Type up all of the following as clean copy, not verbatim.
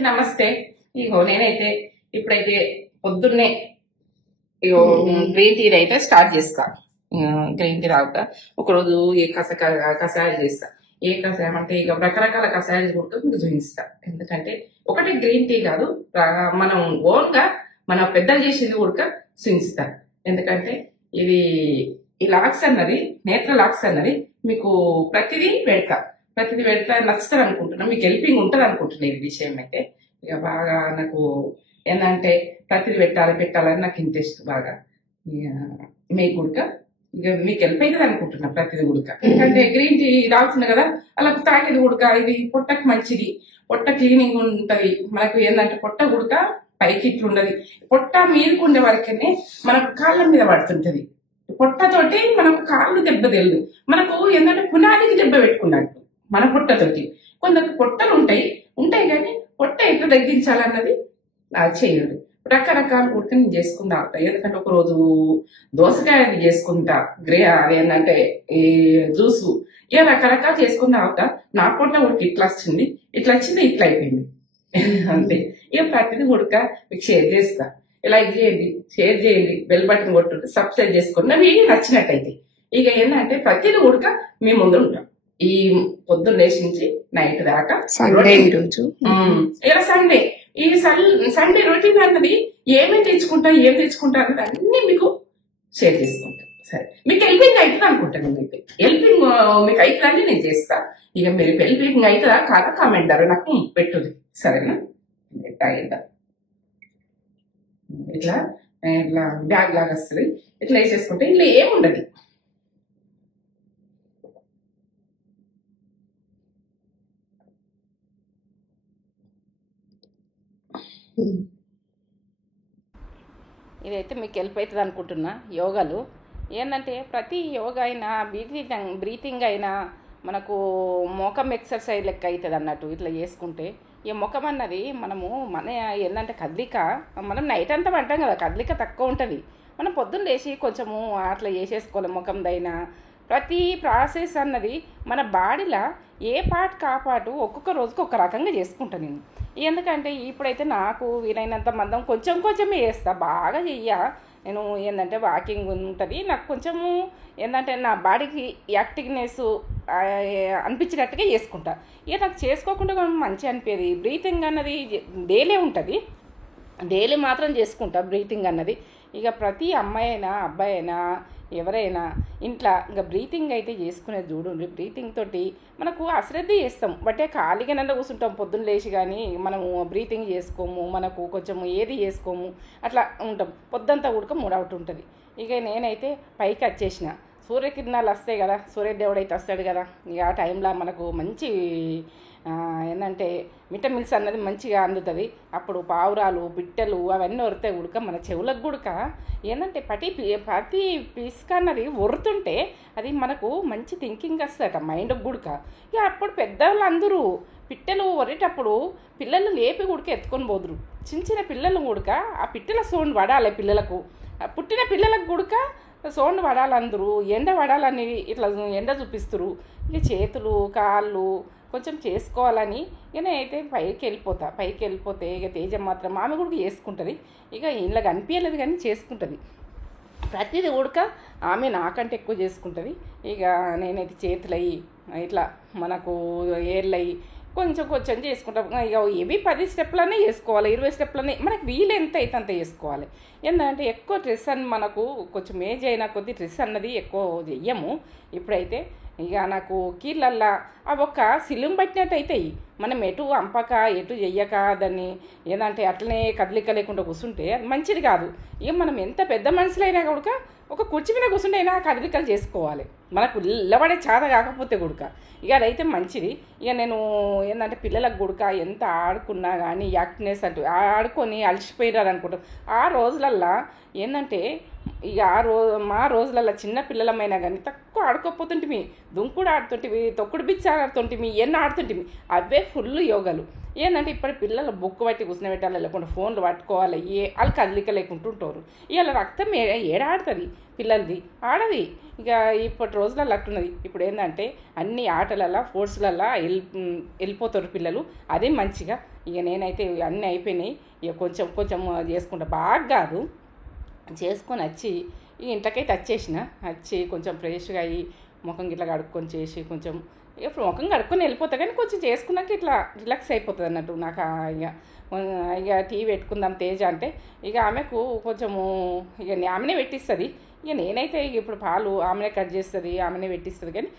అందరికీ నమస్తే. ఇగో నేనైతే ఇప్పుడైతే పొద్దున్నే ఇగో గ్రీన్ టీ అయితే స్టార్ట్ చేస్తా. గ్రీన్ టీ తాగుతా. ఒకరోజు ఏ కషాయాలు చేస్తా. ఏ కషాయం అంటే ఇక రకరకాల కషాయాలు కూడా మీకు చూపిస్తా. ఎందుకంటే ఒకటి గ్రీన్ టీ కాదు, మనం ఓన్ గా మన పెద్దలు చేసింది కూడా చూపిస్తా. ఎందుకంటే ఇది ఈ లాక్స్ అన్నది, నేత్ర లాక్స్ అన్నది మీకు ప్రతిదీ పెడతా నచ్చుతుంది అనుకుంటున్నా, మీకు హెల్పింగ్ ఉంటుంది అనుకుంటున్నా. ఈ విషయం అయితే ఇక బాగా నాకు ఏంటంటే ప్రతిదీ పెట్టాలని నాకు ఇంట్రెస్ట్ బాగా. ఇక మీకు గుడక ఇక మీకు హెల్ప్ అవుతుంది అనుకుంటున్నా ప్రతిదీ గుడక. ఎందుకంటే గ్రీన్ టీ తాగుతున్నా కదా, అలా తాగేది గుడక ఇది పొట్టకు మంచిది, పొట్ట క్లీనింగ్ ఉంటది. మనకు ఏంటంటే పొట్ట గుడక పైకి ఇట్లుండదు, పొట్ట మీదకు ఉండే వరకనే మనకు కాళ్ళ మీద పడుతుంటది. పొట్టతోటి మనకు కాళ్ళు దెబ్బ తెలియదు, మనకు ఏంటంటే పునాదికి దెబ్బ పెట్టుకున్నట్టు మన పొట్టతోటి. కొందరికి పొట్టలు ఉంటాయి కానీ పొట్ట ఎట్లా తగ్గించాలన్నది చేయదు. రకరకాల ఉడక నేను చేసుకుంటా. ఎందుకంటే ఒకరోజు దోసకాయ చేసుకుంటా, ఏంటంటే ఈ జ్యూసు, ఇక రకరకాలు చేసుకుంటా అవుతా. నా పొట్ట ఉడికి ఇట్లా వచ్చింది, ఇట్లా అయిపోయింది అంతే. ఇక ప్రతిదీ ఉడక మీకు షేర్ చేస్తా. లైక్ చేయండి, షేర్ చేయండి, బెల్ బటన్ కొట్టు, సబ్స్క్రైబ్ చేసుకోండి. నా వీడియో నచ్చినట్టయితే ఇక ఏంటంటే ప్రతిదీ ఉడక మీ ముందు ఉంటాం. ఈ పొద్దున్న లేచి నుంచి నైట్ దాకా సండే. ఈరోజు ఇలా సండే, ఈ సండే రొటీన్ అన్నది ఏం తెచ్చుకుంటా అన్నది అన్ని మీకు షేర్ చేసుకుంటాను. సరే, మీకు హెల్పింగ్ అవుతుంది అనుకుంటాను. హెల్పింగ్ మీకు అవుతుందని నేను చేస్తా. ఇక మీరు హెల్పింగ్ అవుతుందా కాదా కామెంట్ ద్వారా నాకు పెట్టుది, సరేనా? ఇట్లా బ్యాగ్ లాగా వస్తుంది, ఇట్లా వేసేసుకుంటే ఇట్లా ఏముండదు. ఇదైతే మీకు హెల్ప్ అవుతుంది అనుకుంటున్నా. యోగాలు ఏంటంటే ప్రతి యోగా అయినా బ్రీతింగ్ అయినా మనకు ముఖం ఎక్సర్సైజ్ లెక్క అవుతుంది అన్నట్టు. ఇట్లా చేసుకుంటే ఈ ముఖం అన్నది మన ఏంటంటే కదలిక, మనం నైట్ అంతా పడ్డాం కదా, కదలిక తక్కువ ఉంటుంది. మనం పొద్దున్న లేచి కొంచెము అట్లా చేసేసుకోవాలి. ముఖందైనా ప్రతి ప్రాసెస్ అన్నది మన బాడీలో ఏ పార్ట్ కాపాటు ఒక్కొక్క రోజుకి ఒక రకంగా చేసుకుంటాను నేను. ఎందుకంటే ఇప్పుడైతే నాకు వీలైనంత మందం కొంచెమే చేస్తా, బాగా చెయ్య. నేను ఏంటంటే వాకింగ్ ఉంటుంది, నాకు కొంచెము ఏంటంటే నా బాడీకి యాక్టివ్నెస్ అనిపించినట్టుగా చేసుకుంటా. ఇక నాకు చేసుకోకుండా మంచిగా అనిపించేది. బ్రీతింగ్ అన్నది డైలీ ఉంటుంది, డైలీ మాత్రం చేసుకుంటా బ్రీతింగ్ అన్నది. ఇక ప్రతి అమ్మాయి అయినా అబ్బాయి అయినా ఎవరైనా ఇంట్లో ఇంకా బ్రీతింగ్ అయితే చేసుకునేది చూడండి. బ్రీతింగ్ తోటి మనకు అశ్రద్ధ చేస్తాం, బట్టే ఖాళీగానే కూర్చుంటాం పొద్దున్న లేచి, కానీ మనము బ్రీతింగ్ చేసుకోము, మనకు కొంచెము ఏది చేసుకోము, అట్లా ఉంటాం. పొద్దంతా ఉడక మూడవుట్ ఉంటుంది. ఇక నేనైతే పైకి వచ్చేసిన, సూర్యకిరణాలు వస్తాయి కదా, సూర్యదేవుడు అయితే వస్తాడు కదా, ఇక ఆ టైంలో మనకు మంచి ఏంటంటే విటమిన్స్ అన్నది మంచిగా అందుతుంది. అప్పుడు పావురాలు పిట్టలు అవన్నీ వరుతాయి ఉడక మన చెవులకు గుడక. ఏంటంటే ప్రతి పిసుక అన్నది వరుతుంటే అది మనకు మంచి థింకింగ్ వస్తుందట మైండ్కి గుడక. ఇక అప్పుడు పెద్దవాళ్ళు అందరూ పిట్టలు వరేటప్పుడు పిల్లలు లేపి గుడక ఎత్తుకొని పోదురు. చిన్న పిల్లలు గుడక ఆ పిట్టల సౌండ్ పడాలి, పిల్లలకు పుట్టిన పిల్లలకు గుడక సౌండ్ పడాలి. అందరూ ఎండ పడాలని ఇట్లా ఎండ చూపిస్తురు. ఇక చేతులు కాళ్ళు కొంచెం చేసుకోవాలని ఇక నేనైతే పైకి వెళ్ళిపోతే ఇక తేజం మాత్రం ఆమె కూడా చేసుకుంటుంది. ఇక ఇంట్లో కనిపించలేదు కానీ చేసుకుంటుంది ప్రతిదీ ఉడక. ఆమె నాకంటే ఎక్కువ చేసుకుంటుంది. ఇక నేనైతే చేతులయ్యి ఇట్లా మనకు ఏళ్ళయి కొంచెం చేసుకుంటాం. ఇక ఇవి 10 స్టెప్లనే చేసుకోవాలి, 20 స్టెప్లనే మనకు వీలు ఎంత అయితే అంత చేసుకోవాలి. ఏంటంటే ఎక్కువ స్ట్రెస్ అని మనకు కొంచెం ఏజ్ అయినా కొద్ది స్ట్రెస్ అన్నది ఎక్కువ చెయ్యము. ఇప్పుడైతే ఇక నాకు కీళ్ళల్లా అవి ఒక సిలుం పట్టినట్టు అవుతాయి. మనం ఎటు అంపక ఎటు చెయ్యక దాన్ని ఏంటంటే అట్లనే కదలిక లేకుండా కూర్చుంటే అది మంచిది కాదు. ఇక మనం ఎంత పెద్ద మనుషులైనా కూడా ఒక కుర్చీ మీద కూర్చుంటే అయినా కదలికలు చేసుకోవాలి, మనకు నిలబడే చాద కాకపోతే గుడక. ఇక అదైతే మంచిది. ఇక నేను ఏంటంటే పిల్లలకు గుడక ఎంత ఆడుకున్నా కానీ యాక్టివ్నెస్ అంటూ ఆడుకొని అలసిపోయినారు అనుకుంటాం. ఆ రోజులల్లా ఏంటంటే ఇక మా రోజులలో చిన్న పిల్లలమైనా కానీ తక్కువ ఆడుకోపోతుంటిమి, దుంకుడు ఆడుతుంటివి, తొక్కుడు బిచ్చారు ఆడుతుంటిమి, ఎన్ని ఆడుతుంటిమి. అవే ఫుల్ యోగాలు. ఏంటంటే ఇప్పుడు పిల్లలు బుక్ పట్టి కూర్చుని లేకుండా ఫోన్లు పట్టుకోవాలి, వాళ్ళు కదలిక లేకుంటుంటారు. ఇవాళ రక్తం ఏడాడుతుంది పిల్లలది, ఆడది. ఇక ఇప్పటి రోజులలో అట్టున్నది. ఇప్పుడు ఏంటంటే అన్ని ఆటలల్లో స్పోర్ట్స్లల్లో వెళ్ళిపోతారు పిల్లలు. అదే మంచిగా. ఇక నేనైతే అన్నీ అయిపోయినాయి. ఇక కొంచెం కొంచెం చేసుకుంటా, బాగా కాదు, చేసుకొని వచ్చి ఈ ఇంట్లోకైతే వచ్చి కొంచెం ఫ్రెష్గా అయ్యి ముఖం ఇట్లా కడుక్కొని చేసి కొంచెం ఇప్పుడు ముఖం కడుక్కొని వెళ్ళిపోతా. కానీ కొంచెం చేసుకున్నాక ఇట్లా రిలాక్స్ అయిపోతుంది అన్నట్టు నాకు. ఇక టీ పెట్టుకుందాం తేజ అంటే ఇక ఆమెకు కొంచెము ఇక ఆమెనే పెట్టిస్తుంది. ఇక నేనైతే ఇక ఇప్పుడు పాలు ఆమెనే కట్ చేస్తుంది, ఆమెనే పెట్టిస్తుంది. కానీ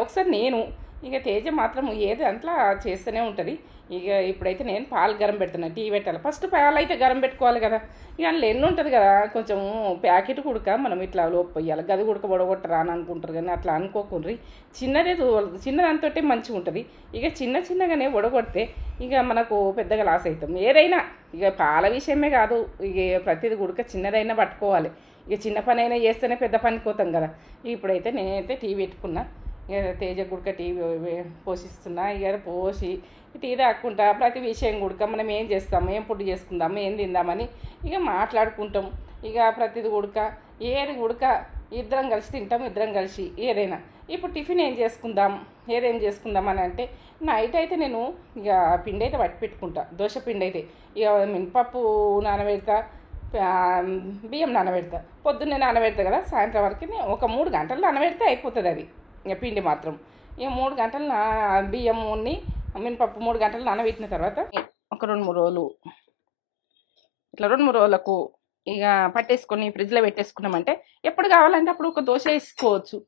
ఒకసారి నేను ఇక తేజ మాత్రం ఏది అంట్లా చేస్తూనే ఉంటుంది. ఇక ఇప్పుడైతే నేను పాలు గరం పెడుతున్నా, టీ పెట్టాలి. ఫస్ట్ పాలు అయితే గరం పెట్టుకోవాలి కదా. ఇక అందులో ఎన్ని ఉంటుంది కదా, కొంచెం ప్యాకెట్ కుడక మనం ఇట్లా లోపు పోయాలి. గది కుడక పొడగొట్టరా అని అనుకుంటారు, కానీ అట్లా అనుకోకుండ్రి. చిన్నదంతోటే మంచిగా ఉంటుంది. ఇక చిన్నగానే ఒడగొడితే ఇక మనకు పెద్దగా లాస్ అవుతాం. ఏదైనా ఇక పాల విషయమే కాదు, ఇక ప్రతిది కుడక చిన్నదైనా పట్టుకోవాలి. ఇక చిన్న పని అయినా చేస్తేనే పెద్ద పనికి పోతాం కదా. ఇప్పుడైతే నేనైతే టీ పెట్టుకున్నా. ఇక తేజ గుడక టీ పోషిస్తున్నా. ఇక పోసి టీ తాక్కుంటా ప్రతి విషయం గుడక మనం ఏం చేస్తాము, ఏం ఫుడ్ చేసుకుందాము, ఏం తిందామని ఇక మాట్లాడుకుంటాం. ఇక ప్రతిది ఏది గుడక ఇద్దరం కలిసి తింటాం, ఇద్దరం కలిసి ఏదైనా. ఇప్పుడు టిఫిన్ ఏం చేసుకుందాం అని అంటే నైట్ అయితే నేను ఇక పిండి అయితే పట్టి పెట్టుకుంటా. దోశ పిండి అయితే ఇక మినపప్పు నానబెడతా, బియ్యం నానబెడతా. పొద్దున్నే నానబెడతా కదా, సాయంత్రం వరకు ఒక 3 గంటలు నానబెడితే అయిపోతుంది అది. ఇక పిండి మాత్రం ఇక 3 గంటలు బియ్యంని మినపప్పు 3 గంటలు నానబెట్టిన తర్వాత ఒక 2-3 రోజులు ఇట్లా 2-3 రోజులకు ఇక పట్టేసుకొని ఫ్రిడ్జ్లో పెట్టేసుకున్నామంటే ఎప్పుడు కావాలంటే అప్పుడు ఒక దోశ వేసుకోవచ్చు.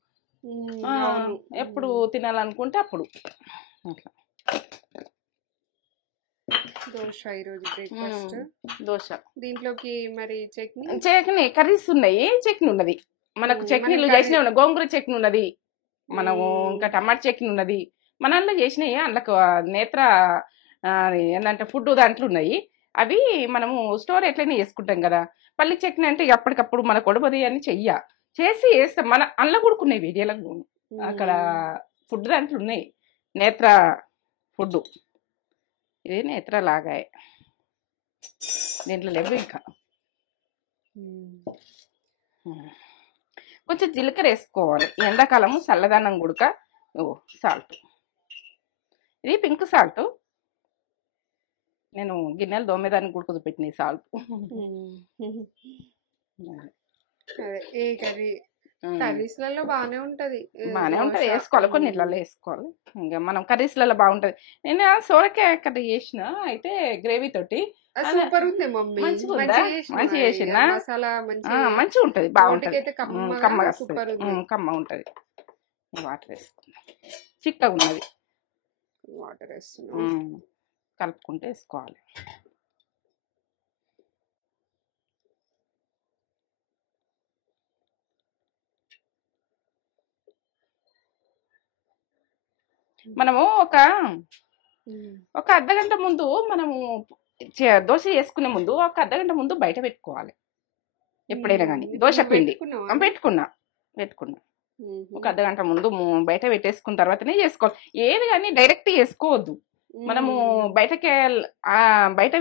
ఎప్పుడు తినాలనుకుంటే అప్పుడు అట్లా. దోశ ఈరోజు బ్రేక్ఫాస్ట్ దోశ. దీంట్లోకి మరి చట్నీ కర్రీస్ ఉన్నాయి, చట్నీ ఉన్నది. మనకు చట్నీలు చేసినవి ఉన్నాయి. గోంగూర చట్నీ ఉన్నది, మనము ఇంకా టమాటా చట్నీ ఉన్నది. మనల్లో చేసినాయి అందులో నేత్ర ఏంటంటే ఫుడ్ దాంట్లో ఉన్నాయి. అవి మనము స్టోర్ ఎట్లయినా చేసుకుంటాం కదా. పల్లి చట్నీ అంటే ఎప్పటికప్పుడు మన కొడబది అని చేసి వేస్తాం. మన అందులో కూడుకున్నాయి వీడియోలకు అక్కడ ఫుడ్ దాంట్లో ఉన్నాయి. నేత్ర ఫుడ్ ఇది నేత్ర లాగా దీంట్లో లేవు. ఇంకా కొంచెం జీలకర్ర వేసుకోవాలి. ఎండాకాలము చల్లదనం గుడక. సాల్ట్, ఇది పింక్ సాల్ట్. నేను గిన్నెలు దోమేదానికి కూడా కుదిపెట్టిన సాల్ట్. కర్రీస్లలో బాగానే ఉంటది, వేసుకోవాలి. కొన్ని ఇళ్ళలో వేసుకోవాలి. ఇంకా మనం కర్రీస్లలో బాగుంటది. నేను సోరకాయ కర్రీ చేసిన అయితే గ్రేవీ తోటి సూపర్ ఉంది మమ్మీ. మంచిగా చేసిన మంచిగా ఉంటది, బాగుంటది, కమ్మ ఉంటది. వాటర్ వేసుకున్నా, చిక్కగా ఉన్నది. వాటర్ వేస్తున్నాం, కలుపుకుంటే వేసుకోవాలి. మనము ఒక అర్ధగంట ముందు మనము దోశ వేసుకునే ముందు ఒక అర్ధగంట ముందు బయట పెట్టుకోవాలి. ఎప్పుడైనా కానీ దోశ పిండి పెట్టుకున్నా ఒక అర్ధగంట ముందు బయట పెట్టేసుకున్న తర్వాతనే చేసుకోవాలి. ఏది కానీ డైరెక్ట్ వేసుకోవద్దు. మనము బయట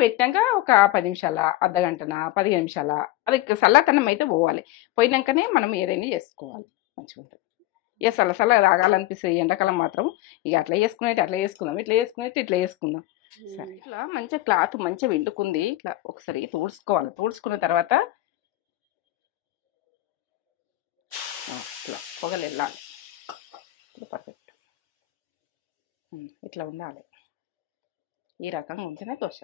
పెట్టాక ఒక 10 నిమిషాల, అర్ధగంటన, 15 నిమిషాల అది చల్లతనం అయితే పోవాలి. పోయినాకనే మనం ఏదైనా చేసుకోవాలి, మంచిగా ఉంటుంది. ఇక చల్ల రాగాలనిపిస్తుంది ఎండాకాలం మాత్రం. ఇక అట్లా చేసుకునేది అట్లా చేసుకుందాం, ఇట్లా చేసుకునేది ఇట్లా చేసుకుందాం. సరే, ఇట్లా మంచిగా క్లాత్ మంచిగా విండుకుంది. ఇట్లా ఒకసారి తుడుచుకోవాలి. తుడుచుకున్న తర్వాత ఇట్లా పొగలు వెళ్ళాలి. పర్ఫెక్ట్ ఇట్లా ఉండాలి. ఈ రకంగా ఉంటేనే దోశ.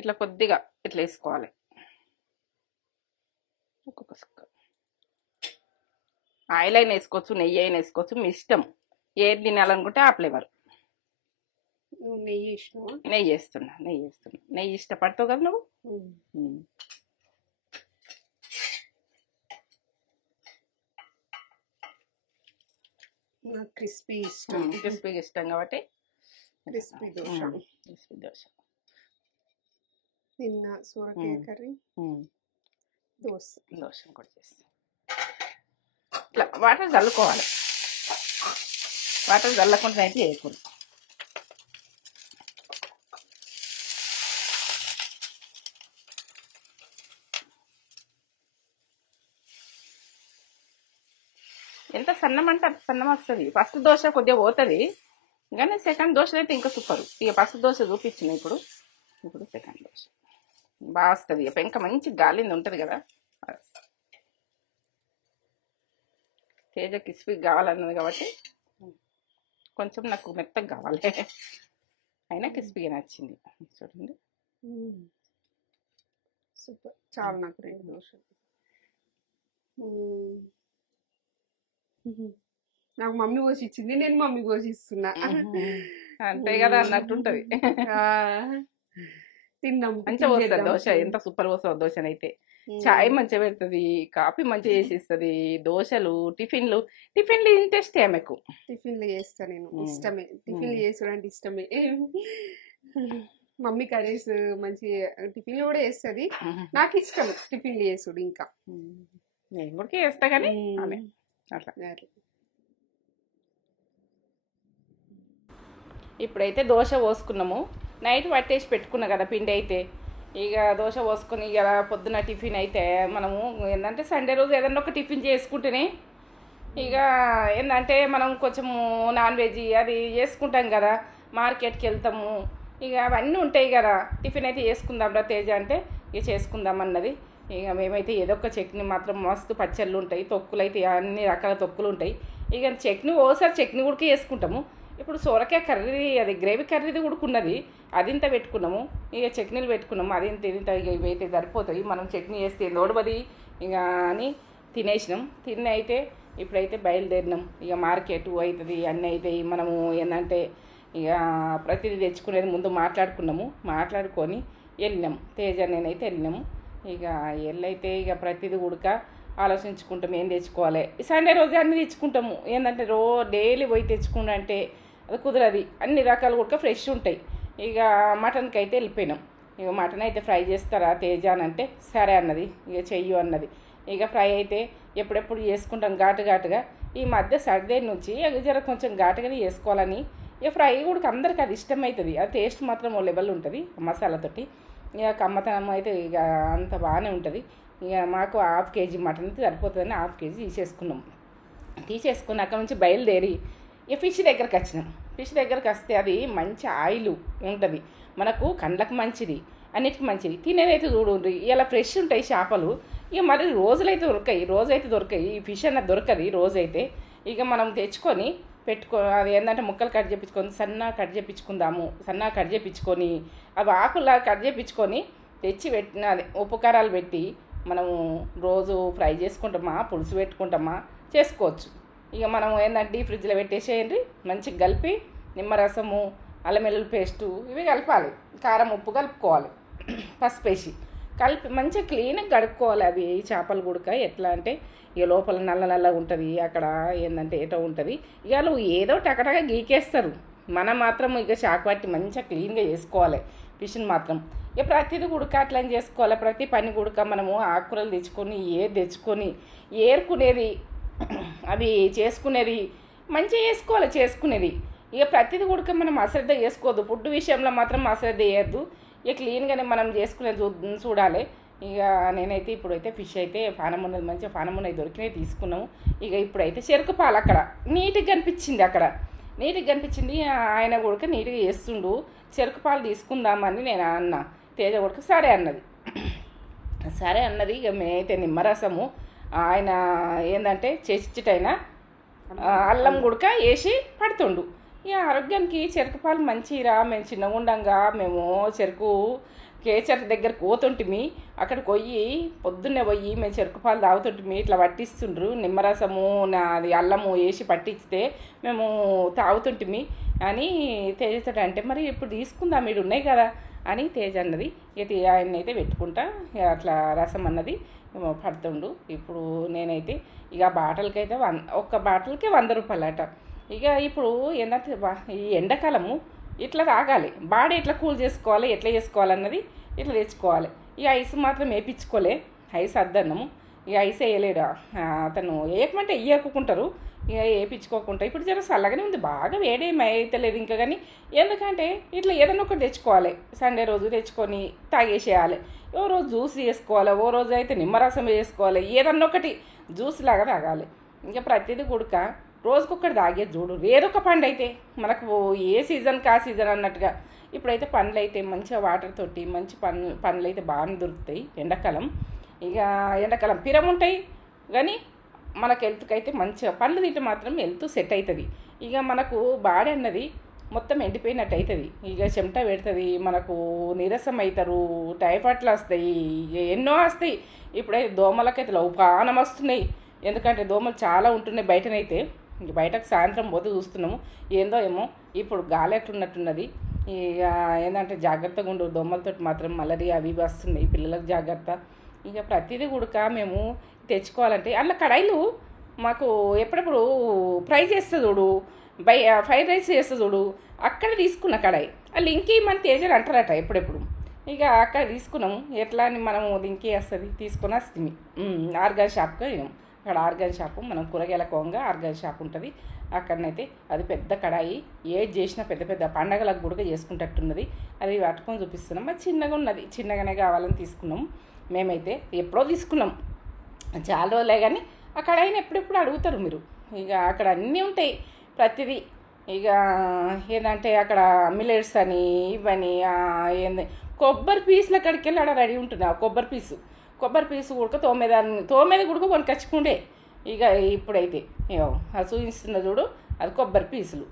ఇట్లా కొద్దిగా ఇట్లా వేసుకోవాలి. ఒక్కొక్క సుక్క ఆయిల్ అయినా వేసుకోవచ్చు, నెయ్యి అయినా వేసుకోవచ్చు, మీ ఇష్టం. ఏది తినాలనుకుంటే ఆ ఫ్లేవర్. నెయ్యి వేస్తున్నా. నెయ్యి ఇష్టపడతావు కదా నువ్వు. నాకు క్రిస్పీ ఇష్టం. క్రిస్పీగా ఇష్టం కాబట్టి క్రిస్పీ దోశ. క్రిస్పీ దోశ. నిన్న సూరకాయ కర్రీ, దోశ కూడా చేస్తాం. ఇట్లా వాటర్ చల్లుకోవాలి. వాటర్ చల్లకుండా అయితే చేయకూడదు. ఎంత సన్నం అంటే అంత సన్నం వస్తుంది. ఫస్ట్ దోశ కొద్దిగా పోతుంది, కానీ సెకండ్ దోశ అయితే ఇంకా సూపర్. ఇక ఫస్ట్ దోశ చూపించిన ఇప్పుడు సెకండ్ దోశ బాగా వస్తుంది. ఇక పెంక మంచి గాలింది ఉంటుంది కదా. తేజ క్రిస్పీ కావాలన్నది కాబట్టి కొంచెం నాకు మెత్తగా కావాలి, అయినా క్రిస్పీగా నచ్చింది. చూడండి సూపర్. చాలా నాకు 2 దోశలు. నాకు మమ్మీ కోసి ఇచ్చింది, నేను మమ్మీ కోసి ఇస్తున్నా. అంతే కదా అన్నట్టుంటది. తిన్నాం. మంచిగా పోస్తుంది దోశ. ఎంత సూపర్ పోస్తుంది దోశనైతే. చాయ్ మంచిగా పెడుతుంది, కాఫీ మంచిగా చేసి ఇస్తుంది. దోశలు టిఫిన్లు ఇంట్రెస్ట్ ఆమెకు. టిఫిన్లు చేస్తా నేను, ఇష్టమే. టిఫిన్లు చేసుడు అంటే ఇష్టమే. మమ్మీ కర్రీస్ మంచి టిఫిన్లు కూడా చేస్తుంది. నాకు ఇష్టం టిఫిన్లు చేసుడు. ఇంకా నేను కూడా చేస్తా కానీ ఆమె అట్లా. ఇప్పుడైతే దోశ పోసుకున్నాము. నైట్ పట్టేసి పెట్టుకున్నా కదా పిండి అయితే. ఇక దోశ పోసుకొని ఇక పొద్దున టిఫిన్ అయితే మనము ఏంటంటే సండే రోజు ఏదన్నా ఒక టిఫిన్ చేసుకుంటేనే ఇక ఏంటంటే మనం కొంచెము నాన్ వెజ్ అది చేసుకుంటాం కదా, మార్కెట్కి వెళ్తాము, ఇక అవన్నీ ఉంటాయి కదా. టిఫిన్ అయితే చేసుకుందాం రా తేజ అంటే ఇక చేసుకుందాం అన్నది. ఇక మేమైతే ఏదో ఒక చట్నీ మాత్రం మస్తు పచ్చళ్ళు ఉంటాయి, తొక్కులు అయితే అన్ని రకాల తొక్కులు ఉంటాయి. ఇక చట్నీ ఓసారి చట్నీ కూడా చేసుకుంటాము. ఇప్పుడు సొరకాయ కర్రీ అది గ్రేవీ కర్రీది ఉడుకున్నది, అది ఇంత పెట్టుకున్నాము. ఇక చట్నీలు పెట్టుకున్నాము, అది ఇంత ఇక ఇవైతే సరిపోతాయి. మనం చట్నీ చేస్తే నోడబది ఇక అని తినేసినాం. తిని అయితే ఇప్పుడైతే బయలుదేరినాం. ఇక మార్కెట్ అవుతుంది, అన్నీ అవుతాయి. మనము ఏంటంటే ఇక ప్రతిదీ తెచ్చుకునేది ముందు మాట్లాడుకొని వెళ్ళినాం. తేజ నేనైతే వెళ్ళినాము. ఇక ఎల్లైతే ఇక ప్రతిదీ ఉడక ఆలోచించుకుంటాం ఏం తెచ్చుకోవాలి. సండే రోజు అన్నీ తెచ్చుకుంటాము. ఏంటంటే డైలీ పోయి తెచ్చుకుంటే అది కుదరది. అన్ని రకాలు ఉడక ఫ్రెష్ ఉంటాయి. ఇక మటన్కి అయితే వెళ్ళిపోయినాం. ఇక మటన్ అయితే ఫ్రై చేస్తారా తేజ అని అంటే సరే అన్నది. ఇక చెయ్యు అన్నది. ఇక ఫ్రై అయితే ఎప్పుడెప్పుడు చేసుకుంటాం ఘాటుగా. ఈ మధ్య సర్దే నుంచి జర కొంచెం ఘాటుగానే చేసుకోవాలని. ఇక ఫ్రై కూడా అందరికి అది ఇష్టమవుతుంది. అది టేస్ట్ మాత్రం ఓ లెవెల్ ఉంటుంది మసాలాతోటి. ఇక కమ్మతనం అయితే ఇక అంత బాగానే ఉంటుంది. ఇక మాకు 1/2 kg మటన్ అయితే సరిపోతుందని 1/2 kg తీసేసుకుని అక్కడ నుంచి బయలుదేరి ఇక ఫిష్ దగ్గరికి వచ్చినాం. ఫిష్ దగ్గరికి వస్తే అది మంచి ఆయిల్ ఉంటుంది, మనకు కండ్లకు మంచిది, అన్నిటికీ మంచిది. తినేదైతే చూడండి ఇలా ఫ్రెష్ ఉంటాయి చేపలు. ఇక మరి రోజైతే దొరకాయి. ఈ ఫిష్ అన్నది దొరకదు రోజైతే. ఇక మనం తెచ్చుకొని అది ఏంటంటే ముక్కలు కట్ చేయించుకొని సన్నగా కట్ చేయించుకొని అవి ఆకులా కట్ చేయించుకొని తెచ్చి పెట్టిన ఉప్పు కారాలు పెట్టి మనము రోజు ఫ్రై చేసుకుంటామా, పులుసు పెట్టుకుంటామా చేసుకోవచ్చు. ఇక మనం ఏంటంటే ఫ్రిడ్జ్లో పెట్టేసేయండి. మంచిగా కలిపి నిమ్మరసము, అల్లం వెల్లుల్లి పేస్టు ఇవి కలపాలి, కారం ఉప్పు కలుపుకోవాలి, పసుపు వేసి కలిపి మంచిగా క్లీన్గా కడుక్కోవాలి. అవి చేపలు గుడక ఎట్లా అంటే ఇక లోపల నల్లగా ఉంటుంది, అక్కడ ఏంటంటే ఏటో ఉంటుంది. ఇక వాళ్ళు ఏదో టకటగా గీకేస్తారు. మనం మాత్రం ఇక చాకు పట్టి మంచిగా క్లీన్గా చేసుకోవాలి ఫిష్ని మాత్రం. ఇక ప్రతిదీ గుడక అట్లా చేసుకోవాలి. ప్రతి పని గుడక మనము ఆకుకూరలు తెచ్చుకొని ఏరుకునేది అవి చేసుకునేది మంచిగా చేసుకునేది. ఇక ప్రతిదీ గుడక మనం అశ్రద్ధ చేసుకోవద్దు. ఫుడ్ విషయంలో మాత్రం అశ్రద్ధ చేయొద్దు. ఇక క్లీన్గానే మనం చేసుకునేది చూడాలి. ఇక నేనైతే ఇప్పుడైతే ఫిష్ అయితే పానమున్నది, మంచిగా పానమున్నది దొరికినవి తీసుకున్నాము. ఇక ఇప్పుడైతే చెరుకు పాలు అక్కడ నీట్గా కనిపించింది. ఆయన కూడా నీట్గా చేస్తుండు. చెరుకు పాలు తీసుకుందామని నేను అన్న. తేజ కూడా సరే అన్నది. ఇక మేమైతే నిమ్మరసము ఆయన ఏంటంటే చేసిచ్చటైనా అల్లం గుడక వేసి పడుతుండు. ఇక ఆరోగ్యానికి చెరుకు పాలు మంచిరా. మేము చిన్నగా ఉండంగా మేము కేచర్ దగ్గరకు పోతుంటిమి. అక్కడికి పొద్దున్నే మేము చెరుకు పాలు తాగుతుంటిమి. ఇట్లా పట్టిస్తుండ్రు నిమ్మరసము అది అల్లము వేసి పట్టిస్తే మేము తాగుతుంటిమి అని తేజతో అంటే మరి ఇప్పుడు తీసుకుందాం మీరు ఉన్నాయి కదా అని తేజ అన్నది. ఇక ఆయన అయితే పెట్టుకుంటా అట్లా రసం అన్నది పడుతుండు. ఇప్పుడు నేనైతే ఇక బాటలకైతే ఒక్క బాటలకి 100 రూపాయలు అట. ఇక ఇప్పుడు ఏంటంటే ఈ ఎండాకాలము ఇట్లా తాగాలి, బాడీ ఎట్లా కూల్ చేసుకోవాలి, ఎట్లా చేసుకోవాలన్నది ఇట్లా తెచ్చుకోవాలి. ఈ ఐస్ మాత్రం వేయించుకోలే, ఐస్ అద్దన్నము. ఇక ఐస్ వేయలేడు అతను, వేయకమంటే వేయకుంటారు, ఇక వేయించుకోకుండా. ఇప్పుడు జర చల్లగానే ఉంది, బాగా వేడేమి అవుతలేదు ఇంకా. కానీ ఎందుకంటే ఇట్లా ఏదైనా ఒకటి తెచ్చుకోవాలి, సండే రోజు తెచ్చుకొని తాగేసేయాలి. ఓ రోజు జ్యూస్ చేసుకోవాలి, ఓ రోజు అయితే నిమ్మరసం చేసుకోవాలి, ఏదన్నా ఒకటి జ్యూస్ లాగా తాగాలి. ఇంకా ప్రతిదీ కూడక రోజుకొకటి తాగేది చూడు. ఏదొక పండు అయితే మనకు ఏ సీజన్కి ఆ సీజన్ అన్నట్టుగా. ఇప్పుడైతే పండ్లు అయితే మంచిగా వాటర్ తోటి మంచి పండ్లు అయితే బాగానే దొరుకుతాయి ఎండాకాలం. ఇక ఎండాకాలం పిరం ఉంటాయి, కానీ మనకు హెల్త్కి అయితే మంచిగా పండ్లు తింటే మాత్రం హెల్త్ సెట్ అవుతుంది. ఇక మనకు బాడీ అన్నది మొత్తం ఎండిపోయినట్టు అవుతుంది, ఇక చెమట పెడుతుంది, మనకు నీరసం అవుతారు, టైఫాయిడ్లు వస్తాయి, ఇక ఎన్నో వస్తాయి. ఇప్పుడైతే దోమలకైతే లౌపానం వస్తున్నాయి, ఎందుకంటే దోమలు చాలా ఉంటున్నాయి బయటనైతే. ఇంక బయటకు సాయంత్రం పోతే చూస్తున్నాము, ఏందో ఏమో ఇప్పుడు గాలి ఎట్లున్నట్టున్నది. ఇక ఏంటంటే జాగ్రత్తగా ఉండు, దోమలతో మాత్రం మలేరియా అవి వస్తున్నాయి, పిల్లలకు జాగ్రత్త. ఇక ప్రతిదీ కూడా మేము తెచ్చుకోవాలంటే అలా కడాయిలు మాకు ఎప్పుడప్పుడు ఫ్రై చేస్తే చూడు, ఫ్రైడ్ రైస్ చేస్తే చూడు, అక్కడ తీసుకున్న కడాయి ఆ లింకి మన తేజలు అంటారట ఎప్పుడెప్పుడు. ఇక అక్కడ తీసుకున్నాము, ఎట్లా అని మనము లింకి వస్తుంది తీసుకుని వస్తుంది. ఆర్గాన్ షాప్కి వెళ్ళాము, అక్కడ ఆర్గాన్ షాపు మనం కూరగాయల కోంగా ఆర్గాన్ షాప్ ఉంటుంది, అక్కడనైతే అది పెద్ద కడాయి, ఏది చేసినా పెద్ద పెద్ద పండగలకు కూడా చేసుకుంటట్టున్నది. అది పట్టుకొని చూపిస్తున్నాం, అది చిన్నగా ఉన్నది, చిన్నగానే కావాలని తీసుకున్నాం. మేమైతే ఎప్పుడో తీసుకున్నాం, చాలా రోజులే. కానీ ఆ కడాయిని ఎప్పుడెప్పుడు అడుగుతారు మీరు. ఇక అక్కడ అన్నీ ఉంటాయి ప్రతిదీ. ఇక ఏంటంటే అక్కడ మిల్లెట్స్ అని ఇవని ఏంది కొబ్బరి పీసులు అక్కడికి వెళ్ళి అక్కడ రెడీ ఉంటుంది. ఆ కొబ్బరి పీసు ఉడక తోమేది గుడక కొనుకొచ్చుకుండే. ఇక ఇప్పుడైతే అది చూపిస్తున్న చూడు, అది కొబ్బరి పీసులు.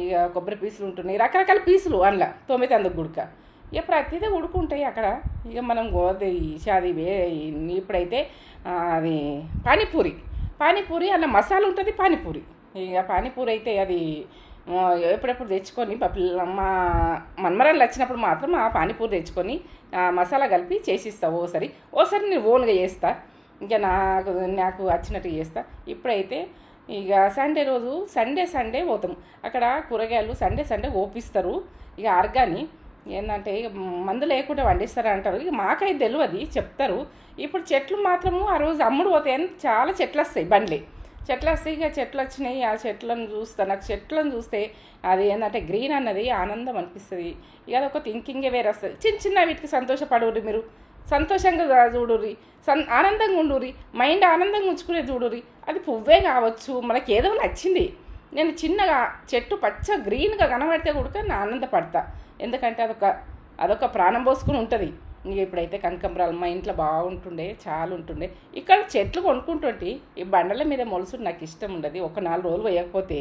ఇక కొబ్బరి పీసులు ఉంటున్నాయి, రకరకాల పీసులు అందులో తోమేది అందుకు గుడక. ఇక ప్రతిదీ ఉడుకుంటాయి అక్కడ. ఇక మనం అది ఇప్పుడైతే అది పానీపూరి అలా మసాలా ఉంటుంది పానీపూరి. ఇక పానీపూరి అయితే అది ఎప్పుడెప్పుడు తెచ్చుకొని మా మన్మరాలు వచ్చినప్పుడు మాత్రం ఆ పానీపూరి తెచ్చుకొని మసాలా కలిపి చేసిస్తావు. ఓసారి నేను ఓన్గా చేస్తా, ఇంకా నాకు వచ్చినట్టు చేస్తా. ఇప్పుడైతే ఇక సండే రోజు సండే పోతాం, అక్కడ కూరగాయలు సండే ఓపిస్తారు. ఇక ఆర్గాని ఏంటంటే ఇక మందు లేకుండా వండిస్తారు అంటారు, ఇక మాకైతే తెలియదు చెప్తారు. ఇప్పుడు చెట్లు మాత్రము ఆ రోజు అమ్ముడు పోతాయని చాలా చెట్లు వస్తాయి, చెట్లు వస్తాయి. ఇక చెట్లు వచ్చినాయి, ఆ చెట్లను నాకు చెట్లను చూస్తే అది ఏంటంటే గ్రీన్ అన్నది ఆనందం అనిపిస్తుంది. ఇక అదొక థింకింగే వేరే వస్తుంది. చిన్న వీటికి సంతోషపడుర్రి, మీరు సంతోషంగా చూడుర్రి, ఆనందంగా ఉండుర్రి, మైండ్ ఆనందంగా ఉంచుకునే చూడుర్రి. అది పువ్వే కావచ్చు, మనకి ఏదో నచ్చింది. నేను చిన్నగా చెట్టు పచ్చ గ్రీన్గా కనబడితే కూడా నేను ఆనందపడతా, ఎందుకంటే అదొక ప్రాణం పోసుకుని ఉంటుంది. ఇక ఇప్పుడైతే కనకంబరాలు మా ఇంట్లో బాగుంటుండే, చాలా ఉంటుండే. ఇక్కడ చెట్లు కొనుక్కుంటుంటే ఈ బండల మీద మొలుసుడు నాకు ఇష్టం ఉండదు. ఒక 4 రోజులు వేయకపోతే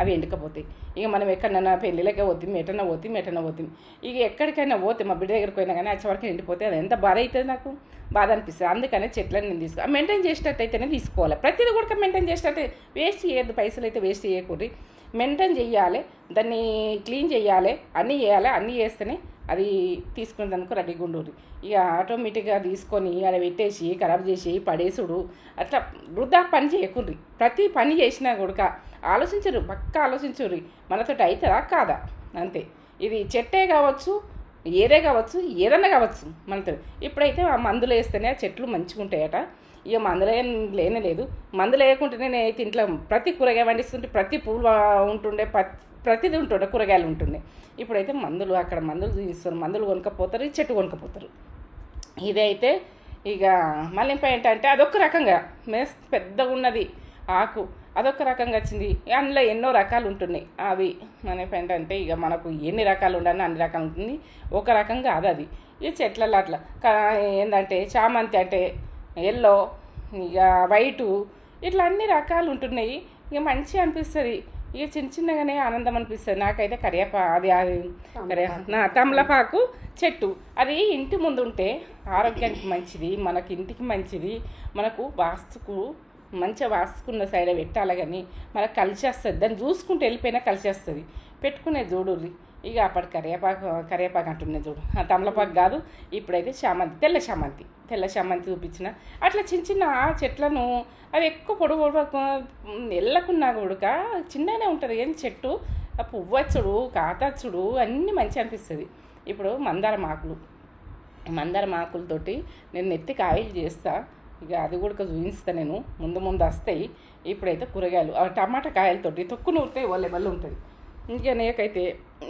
అవి ఎండకపోతాయి. ఇక మనం ఎక్కడైనా పెళ్ళిళ్ళకే పోతాం, ఎటన్నా పోతాం. ఇక ఎక్కడికైనా పోతే మా బిడ్డ దగ్గరికి పోయినా కానీ వచ్చేవరకు ఎండిపోతే అది ఎంత బాధ అవుతుంది, నాకు బాధ అనిపిస్తుంది. అందుకనే చెట్లను నేను మెయింటైన్ చేసేటట్టయితేనే తీసుకోవాలి. ప్రతిదీ కూడా మెయింటైన్ చేసేటట్టు వేస్ట్ చేయద్దు, పైసలు అయితే వేస్ట్ చేయకూడదు. మెయింటైన్ చేయాలి, దాన్ని క్లీన్ చేయాలి, అన్నీ చేస్తేనే అది తీసుకునేందుకు రెడీగా ఉండరు. ఇక ఆటోమేటిక్గా తీసుకొని అక్కడ పెట్టేసి ఖరాబ్ చేసి పడేసుడు అట్లా వృధా పని చేయకూడదు. ప్రతి పని చేసినా కూడా పక్కా ఆలోచించుర్రి, మనతో అవుతుందా కాదా అంతే. ఇది చెట్టే కావచ్చు, ఏదన్నా కావచ్చు మనతో. ఇప్పుడైతే ఆ మందులు వేస్తేనే ఆ చెట్లు మంచిగా ఉంటాయట. ఇక మందులు లేనేలేదు, మందులు వేయకుంటేనే నేనైతే ఇంట్లో ప్రతి కూరగాయ వండిస్తుంటే ప్రతి పూలు ఉంటుండే, ప్రతిదీ ఉంటుండే, కూరగాయలు ఉంటుండే. ఇప్పుడైతే అక్కడ మందులు తీస్తారు, మందులు కొనుక్కపోతారు, చెట్టు కొనుక్కపోతారు. ఇదైతే ఇక మళ్ళీ ఏంటంటే అదొక రకంగా పెద్దగా ఉన్నది ఆకు, అదొక రకంగా వచ్చింది. అందులో ఎన్నో రకాలు ఉంటున్నాయి. అవి ఏంటంటే ఇక మనకు ఎన్ని రకాలు ఉండాలని అన్ని రకాలు ఉంటుంది, ఒక రకంగా అది. ఇక చెట్లలో అట్లా ఏంటంటే చామంతి అంటే ఎల్లో, ఇక వైటు, ఇట్లా అన్ని రకాలు ఉంటున్నాయి. ఇక మంచిగా అనిపిస్తుంది. ఇక చిన్నగానే ఆనందం అనిపిస్తుంది నాకైతే. తమలపాకు చెట్టు అది ఇంటి ముందు ఉంటే ఆరోగ్యానికి మంచిది, మనకి ఇంటికి మంచిది, మనకు వాస్తుకు మంచిగా వాసుకున్న సైడ్ పెట్టాలి కానీ మనకు కలిసి వస్తుంది. దాన్ని చూసుకుంటూ వెళ్ళిపోయినా కలిసి వస్తుంది. పెట్టుకునే చూడుర్రి. ఇక అప్పటి కరివేపాకు అంటున్నాయి చూడు, తమలపాకు కాదు, ఇప్పుడైతే చామంతి, తెల్ల చామంతి చూపించిన. అట్లా చిన్న చిన్న చెట్లను అవి ఎక్కువ పొడుగు ఎల్లకున్నా కూడా చిన్ననే ఉంటుంది కానీ చెట్టు ఆ పువ్వచ్చుడు కాతచ్చుడు అన్నీ మంచిగా అనిపిస్తుంది. ఇప్పుడు మందార ఆకులతోటి నేను నెత్తికి ఆయిల్ చేస్తా. ఇక అది కూడా చూపిస్తా నేను, ముందు వస్తాయి. ఇప్పుడైతే కూరగాయలు టమాటా కాయలతోటి తొక్కు నూరితే వాళ్ళ ఉంటుంది. ఇంకా నేకైతే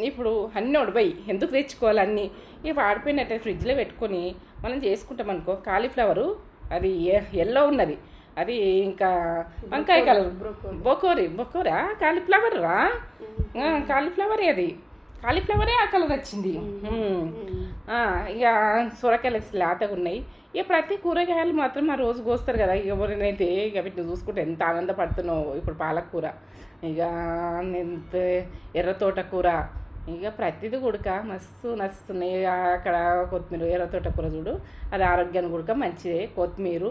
ఇప్పుడు అన్నీ ఉడిపోయి ఎందుకు తెచ్చుకోవాలి అన్నీ. ఇక వాడిపోయినట్టే ఫ్రిడ్జ్లో పెట్టుకొని మనం చేసుకుంటాం అనుకో. కాలీఫ్లవరు అది ఎల్లో ఉన్నది, అది ఇంకా వంకాయ కలర్ బొకోరా కాలీఫ్లవరే అది కాలీఫ్లవరే ఆ కలర్ వచ్చింది. ఇక సొరకాయలు లేతగా ఉన్నాయి. ఇక ప్రతి కూరగాయలు మాత్రం ఆ రోజు కోస్తారు కదా. ఇక ఎవరినైతే ఇక వీటిని చూసుకుంటే ఎంత ఆనందపడుతున్నావు. ఇప్పుడు పాలకూర, ఇక ఎర్ర తోటకూర, ఇక ప్రతిది కూడక మస్తు నచ్చుతున్నాయి. అక్కడ కొత్తిమీర, ఎర్ర తోటకూర చూడు, అది ఆరోగ్యానికి కూడక మంచిదే. కొత్తిమీర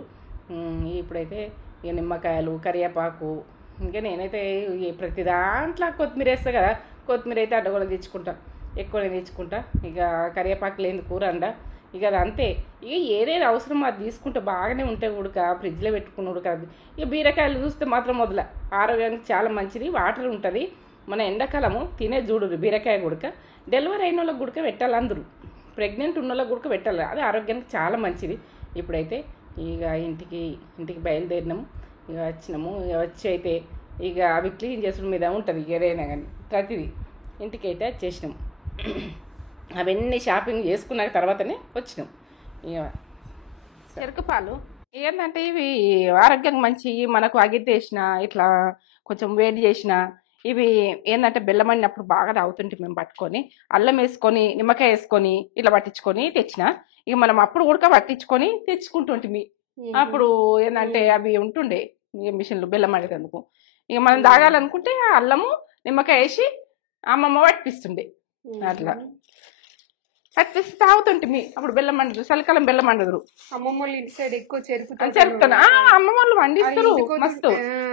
ఇప్పుడైతే ఇక నిమ్మకాయలు, కరివేపాకు, ఇంకా నేనైతే ప్రతి దాంట్లో కొత్తిమీర వేస్తా కదా. కొత్తిమీర అయితే అడ్డగోళ తెచ్చుకుంటా, ఎక్కువనే తెచ్చుకుంటా. ఇక కరివేపాకు లేని కూర ఇక అది అంతే. ఇక ఏదేది అవసరమో అది తీసుకుంటే బాగానే ఉంటాయి ఉడక, ఫ్రిడ్జ్లో పెట్టుకుని ఉడక. ఇక బీరకాయలు చూస్తే మాత్రం మొదల ఆరోగ్యానికి చాలా మంచిది, వాటర్ ఉంటుంది. మన ఎండాకాలము తినే చూడు బీరకాయ గుడక. డెలివరీ అయిన వాళ్ళకి గుడక పెట్టాలి, అందరూ ప్రెగ్నెంట్ ఉన్న వాళ్ళకి గుడక పెట్టాలి, అది ఆరోగ్యానికి చాలా మంచిది. ఇప్పుడైతే ఇక ఇంటికి బయలుదేరినాము. ఇక వచ్చినాము. ఇక వచ్చి అయితే ఇక అవి క్లీన్ చేసుకుని మీద ఉంటుంది ఏదైనా కానీ ప్రతిదీ. ఇంటికైతే వచ్చేసినాం. అవన్నీ షాపింగ్ చేసుకున్న తర్వాతనే వచ్చినాం. ఇక చెరుకు పాలు ఏంటంటే ఇవి ఆరోగ్యానికి మంచి. మనకు అగితేసిన ఇట్లా కొంచెం వేడి చేసిన ఇవి ఏంటంటే బెల్లం అన్నప్పుడు బాగా తాగుతుంటే మేము పట్టుకొని అల్లం వేసుకొని నిమ్మకాయ వేసుకొని ఇట్లా పట్టించుకొని తెచ్చిన. ఇక మనం అప్పుడు కూడా పట్టించుకొని తెచ్చుకుంటుంటిమి. అప్పుడు ఏంటంటే అవి ఉంటుండే మిషన్లు బెల్లం అడేటందుకు. ఇక మనం తాగాలనుకుంటే అల్లము నిమ్మకాయ వేసి అమ్మమ్మ పట్టిస్తుండే. అట్లా పట్టిస్తే తాగుతుంటిమి. అప్పుడు బెల్లం మండదు, చలికాలం బెల్లం మండదు. అమ్మమ్మ వాళ్ళ ఇంటి సైడ్ ఎక్కువ చెరుకుతాను. అమ్మమ్మ వాళ్ళు వండిస్తారు మస్తు.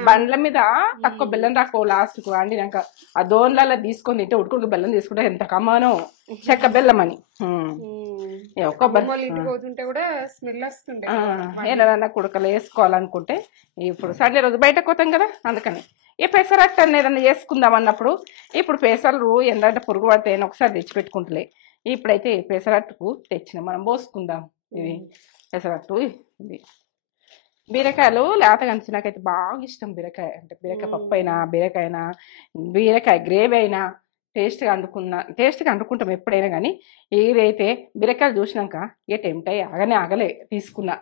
బండ్ల మీద తక్కువ బెల్లం రాకో లాస్ట్కు వండినాక ఆ దోన్లలో తీసుకొని తింటే ఉడుకుడికి బెల్లం తీసుకుంటే ఎంత కమ్మానో చెక్క బెల్లం అని. ఏదన్నా కుడకలు వేసుకోవాలనుకుంటే ఇప్పుడు సండే రోజు బయటకు పోతాం కదా, అందుకని ఈ పెసరట్టు అని ఏదన్నా చేసుకుందాం అన్నప్పుడు ఇప్పుడు పెసలు ఏంటంటే పురుగు పడితే ఒకసారి తెచ్చిపెట్టుకుంటలే. ఇప్పుడైతే పెసరట్టుకు తెచ్చిన మనం పోసుకుందాం. ఇది పెసరట్టు. ఇది బీరకాయలు లేత కంచి నాకైతే బాగా ఇష్టం. బీరకాయ అంటే బీరకాయ పప్పు అయినా బీరకాయ గ్రేవీ అయినా టేస్ట్గా అంటుకుంటాం ఎప్పుడైనా. కానీ ఏదైతే బీరకాయలు చూసినాక ఇక టెంప్ట్ అయ్యి ఆగలే తీసుకున్నా.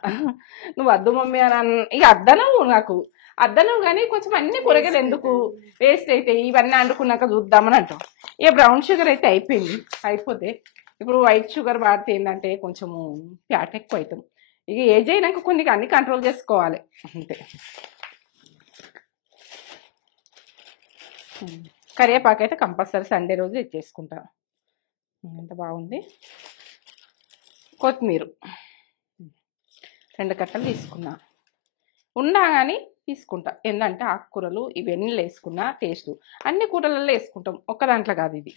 నువ్వు వద్దు మమ్మీ అని ఇక అద్దనవు కానీ కొంచెం అన్ని కూరగాయలు ఎందుకు వేస్ట్ అయితే ఇవన్నీ అండుకున్నాక చూద్దామని అంటాం. ఇక బ్రౌన్ షుగర్ అయితే అయిపోతే ఇప్పుడు వైట్ షుగర్ వాడితే ఏంటంటే కొంచెము ఫ్యాట్ ఎక్కువ అవుతాం. ఇక ఏజ్ అయినాక కొన్ని అన్ని కంట్రోల్ చేసుకోవాలి అంతే. కరివేపాకు అయితే కంపల్సరీ సండే రోజు తెచ్చేసుకుంటా. ఎంత బాగుంది. కొత్తిమీర 2 కట్టలు తీసుకున్నా. ఉన్నా కానీ తీసుకుంటా. ఏంటంటే ఆకుకూరలు ఇవన్నీ వేసుకున్నా టేస్ట్ అన్ని కూరలలో వేసుకుంటాం, ఒక్క దాంట్లో కాదు. ఇది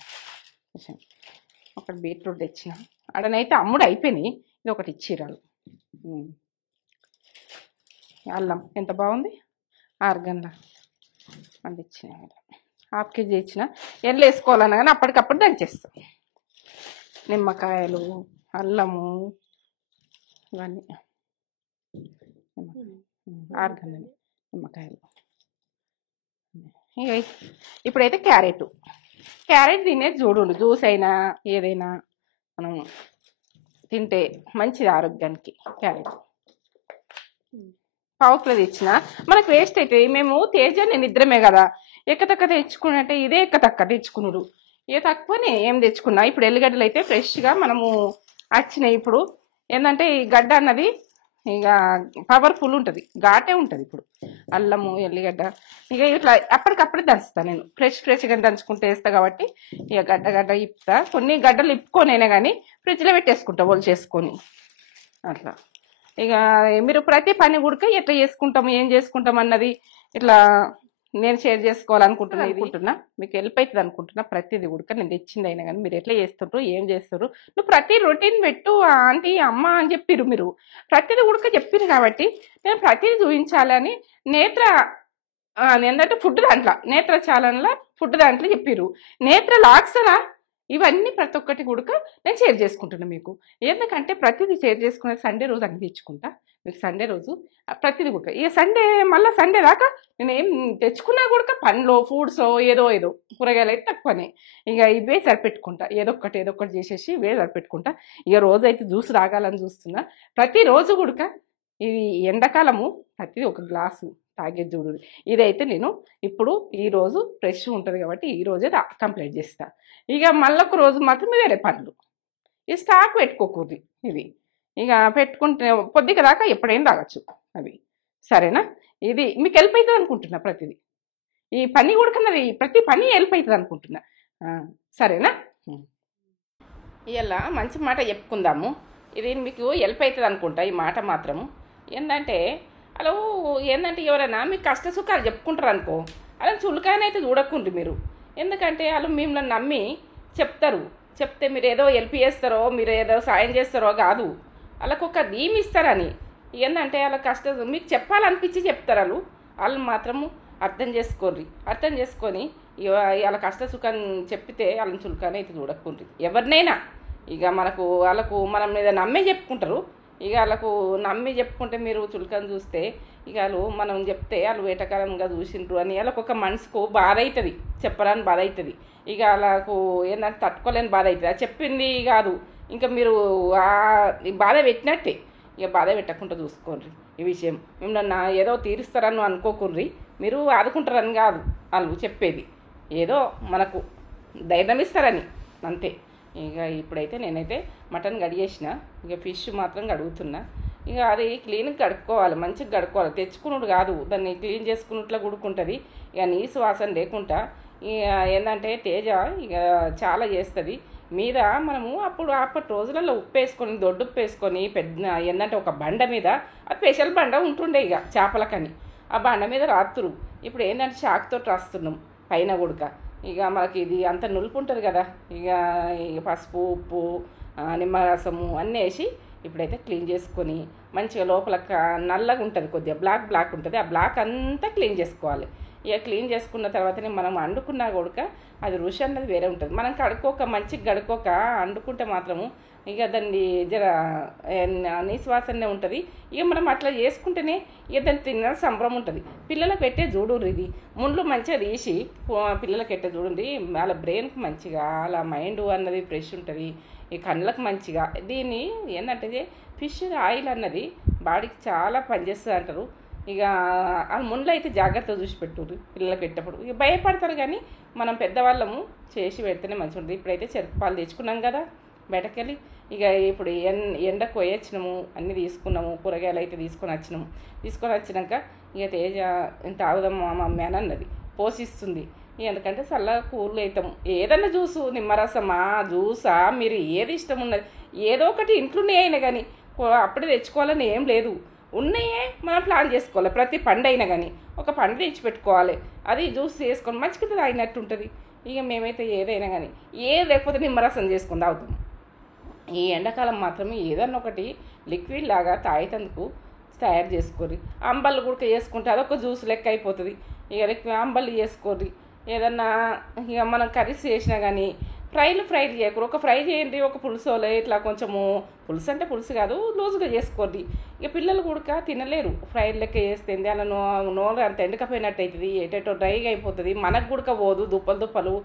ఒకటి బీట్రూట్ తెచ్చిన, అడనైతే అమ్ముడు అయిపోయినాయి. ఇది ఒకటి ఇచ్చిరాలు. అల్లం ఎంత బాగుంది, ఆర్గన్లా అది ఇచ్చిన. 1/2 కేజీ ఇచ్చిన. ఎల్లు వేసుకోవాలన్నా కానీ అప్పటికప్పుడు దంచేస్తాం. నిమ్మకాయలు, అల్లము ఇవన్నీ ఆర్గన్ నిమ్మకాయలు. ఇప్పుడైతే క్యారెట్ తినేది చూడు. జ్యూస్ అయినా ఏదైనా మనం తింటే మంచిది ఆరోగ్యానికి. క్యారెట్ 1/2 కిలో తెచ్చిన. మనకు వేస్ట్ అయితే మేము నేను ఇద్దరమే కదా, ఎక్కతక్క తెచ్చుకున్నట్టే ఇదే ఎక్కతక్క తెచ్చుకున్నాడు. ఇక తక్కువనే ఏం తెచ్చుకున్నా. ఇప్పుడు ఎల్లిగడ్డలు అయితే ఫ్రెష్గా మనము వచ్చినాయి. ఇప్పుడు ఏంటంటే ఈ గడ్డ అన్నది ఇక పవర్ఫుల్ ఉంటుంది, ఘాటే ఉంటుంది. ఇప్పుడు అల్లము ఎల్లిగడ్డ ఇక ఇట్లా అప్పటికప్పుడే దంచుతా నేను. ఫ్రెష్గా దంచుకుంటే వేస్తా కాబట్టి ఇక గడ్డ ఇప్పుతా. కొన్ని గడ్డలు ఇప్పుకోనైనా కానీ ఫ్రిడ్జ్లో పెట్టేసుకుంటా ఒళ్ళు చేసుకొని. అట్లా ఇక మీరు ప్రతి పని కూడా ఎట్లా చేసుకుంటాం ఏం చేసుకుంటాం అన్నది ఇట్లా నేను షేర్ చేసుకోవాలనుకుంటున్నా మీకు హెల్ప్ అవుతుంది అనుకుంటున్నా. ప్రతిదీ కూడా నేను తెచ్చింది అయినా కానీ మీరు ఎట్లా చేస్తుండ్రు ఏం చేస్తారు నువ్వు ప్రతి రొటీన్ పెట్టు ఆంటీ అమ్మ అని చెప్పిరు. మీరు ప్రతిదీ కూడా చెప్పిరు కాబట్టి నేను ప్రతిదీ చూపించాలని నేత్ర ఏంటంటే ఫుడ్ దాంట్లో నేత్ర ఛానల్లో ఫుడ్ దాంట్లో చెప్పిరు. నేత్ర లాక్సరా ఇవన్నీ ప్రతి ఒక్కటి కూడా నేను షేర్ చేసుకుంటున్నాను మీకు. ఎందుకంటే ప్రతిదీ షేర్ చేసుకునే సండే రోజు అన్ని తెచ్చుకుంటా మీకు. సండే రోజు ప్రతిదీ కూడా ఇక సండే మళ్ళీ సండే దాకా నేను ఏం తెచ్చుకున్నా కూడా పండ్లో ఫ్రూట్స్ ఏదో కూరగాయలు అయితే తక్కువనే. ఇక ఇవే సరిపెట్టుకుంటా ఏదో ఒకటి చేసేసి ఇవే సరిపెట్టుకుంటా. ఇక రోజు అయితే జ్యూస్ తాగాలని చూస్తున్నా. ప్రతిరోజు కూడా ఇది ఎండాకాలము ప్రతిదీ ఒక గ్లాసు తాగేది చూడు. ఇదైతే నేను ఇప్పుడు ఈరోజు ఫ్రెష్ ఉంటుంది కాబట్టి ఈరోజే కంప్లీట్ చేస్తా. ఇక మళ్ళీ ఒక రోజు మాత్రం వేరే పనులు ఈ స్టాక్ పెట్టుకోకూడదు. ఇది ఇక పెట్టుకుంటే కొద్దిగా దాకా ఎప్పుడైనా తాగచ్చు అవి. సరేనా? ఇది మీకు హెల్ప్ అవుతుంది అనుకుంటున్నా. ప్రతిదీ ఈ పని కూడా ప్రతి పని హెల్ప్ అవుతుంది అనుకుంటున్నా. సరేనా? ఇలా మంచి మాట చెప్పుకుందాము. ఇది మీకు హెల్ప్ అవుతుంది అనుకుంటా ఈ మాట మాత్రము. ఏంటంటే అలా ఏంటంటే ఎవరైనా మీకు కష్ట సుఖాలు చెప్పుకుంటారు అనుకో అలా చులకాయనైతే చూడకుండ్రి మీరు. ఎందుకంటే వాళ్ళు మిమ్మల్ని నమ్మి చెప్తారు. చెప్తే మీరు ఏదో హెల్ప్ చేస్తారో మీరు ఏదో సాయం చేస్తారో కాదు, వాళ్ళకు ఒక ధీమ్ ఇస్తారని. ఏంటంటే వాళ్ళ కష్టం మీకు చెప్పాలనిపించి చెప్తారు. వాళ్ళు మాత్రము అర్థం చేసుకోర్రి. అర్థం చేసుకొని వాళ్ళ కష్ట సుఖం చెప్పితే వాళ్ళని చులకానైతే చూడకుండ్రి ఎవరినైనా. ఇక వాళ్ళకు మనం మీద నమ్మే చెప్పుకుంటారు. ఇక వాళ్ళకు నమ్మి చెప్పుకుంటే మీరు చులకని చూస్తే ఇక వాళ్ళు మనం చెప్తే వాళ్ళు వేటకాలంగా చూసిండ్రు అని వాళ్ళకు ఒక మనసుకు బాధ అవుతుంది. చెప్పరాని బాధ అవుతుంది. ఇక వాళ్ళకు ఏంటంటే తట్టుకోలేని బాధ అవుతుంది. అది చెప్పింది కాదు ఇంకా మీరు బాధ పెట్టినట్టే. ఇక బాధ పెట్టకుండా చూసుకోండి ఈ విషయం. మిమ్మల్ని ఏదో తీరుస్తారని అనుకోకుండ్రి. మీరు ఆదుకుంటారని కాదు వాళ్ళు చెప్పేది, ఏదో మనకు ధైర్యం ఇస్తారని అంతే. ఇక ఇప్పుడైతే నేనైతే మటన్ కడిగేసిన. ఇక ఫిష్ మాత్రం కడుగుతున్నా. ఇక అది క్లీన్గా కడుక్కోవాలి, మంచిగా కడుక్కోవాలి. తెచ్చుకున్నాడు కాదు, దాన్ని క్లీన్ చేసుకున్నట్లా గుడుకుంటుంది. ఇక నీసు వాసన లేకుండా ఇక ఏంటంటే తేజ ఇక చాలా చేస్తుంది మీద. మనము అప్పటి రోజులలో ఉప్పు వేసుకొని దొడ్డు ఉప్పు వేసుకొని పెద్ద ఏంటంటే ఒక బండ మీద అది స్పెషల్ బండ ఉంటుండే ఇక చేపలకని ఆ బండ మీద రాత్తురు. ఇప్పుడు ఏంటంటే షాక్తో రాస్తున్నాం పైన గుడక. ఇక మనకి ఇది అంత నులుపు ఉంటుంది కదా. ఇక పసుపు ఉప్పు నిమ్మరసము అన్నీ వేసి ఇప్పుడైతే క్లీన్ చేసుకొని మంచిగా లోపల నల్లగా ఉంటుంది, కొద్దిగా బ్లాక్ ఉంటుంది. ఆ బ్లాక్ అంతా క్లీన్ చేసుకోవాలి. ఇక క్లీన్ చేసుకున్న తర్వాతనే మనం వండుకున్నా కూడా అది రుచి అన్నది వేరే ఉంటుంది. మనం మంచిగా కడుక్కోక వండుకుంటే మాత్రము ఇక దాన్ని జర నిశ్వాసనే ఉంటుంది. ఇక మనం అట్లా చేసుకుంటేనే ఇక దాన్ని తిన్న సంబరం ఉంటుంది. పిల్లలకు పెట్టే చూడుర్రి, ఇది ముండ్లు మంచిగా తీసి పిల్లలకి పెట్టే చూడండి. వాళ్ళ బ్రెయిన్కి మంచిగా వాళ్ళ మైండ్ అన్నది ఫ్రెష్ ఉంటుంది. ఈ కళ్ళకు మంచిగా. దీన్ని ఏంటంటే ఫిష్ ఆయిల్ అన్నది బాడీకి చాలా పనిచేస్తుంది అంటారు. ఇక వాళ్ళ ముండ్లు అయితే జాగ్రత్తగా చూసి పెట్టుర్రు పిల్లలకి పెట్టేటప్పుడు. ఇక భయపడతారు కానీ మనం పెద్దవాళ్ళము చేసి పెడితేనే మంచిగా ఉంటుంది. ఇప్పుడైతే చెరుకు పాలు తెచ్చుకున్నాం కదా బయటకెళ్ళి. ఇక ఇప్పుడు ఎండకు పోయొచ్చినాము, అన్నీ తీసుకున్నాము, కూరగాయలు అయితే తీసుకొని వచ్చినాక ఇక తేజ తాగుదాం మా మమ్మీ అని అన్నది. పోషిస్తుంది. ఎందుకంటే చల్లగా కూరలు అవుతాము. ఏదన్నా జ్యూసు నిమ్మరసమా జ్యూసా మీరు ఏది ఇష్టం ఉన్నది ఏదో ఒకటి ఇంట్లోనే అయినా కానీ అప్పుడే తెచ్చుకోవాలని ఏం లేదు. ఉన్నాయే మనం ప్లాన్ చేసుకోవాలి. ప్రతి పండు అయినా కానీ ఒక పండు తెచ్చి పెట్టుకోవాలి. అది జ్యూస్ చేసుకొని మంచిగా తాగినట్టు ఉంటుంది. ఇక మేమైతే ఏదైనా కానీ లేకపోతే నిమ్మరసం చేసుకొని తాగుతాం. ఈ ఎండాకాలం మాత్రమే ఏదన్నా ఒకటి లిక్విడ్ లాగా తాగేందుకు తయారు చేసుకోర్రి. అంబళ్ళు కూడా చేసుకుంటే అదొక జ్యూస్ లెక్క అయిపోతుంది. ఇక అంబళ్ళు చేసుకోర్రి. ఏదన్నా ఇక మనం కర్రీస్ చేసినా కానీ ఫ్రైలు చేయకూడదు. ఒక ఫ్రై చేయండి, ఒక పులుసోలే ఇట్లా కొంచెము పులుసు అంటే పులుసు కాదు లూజుగా చేసుకోండి. ఇక పిల్లలు కూడా తినలేరు ఫ్రైలు లెక్క చేస్తే. అలా నోరు అంత ఎండకపోయినట్టు అవుతుంది, ఏటేటో డ్రైగా అయిపోతుంది. మనకు కూడా పోదు, దుప్పలు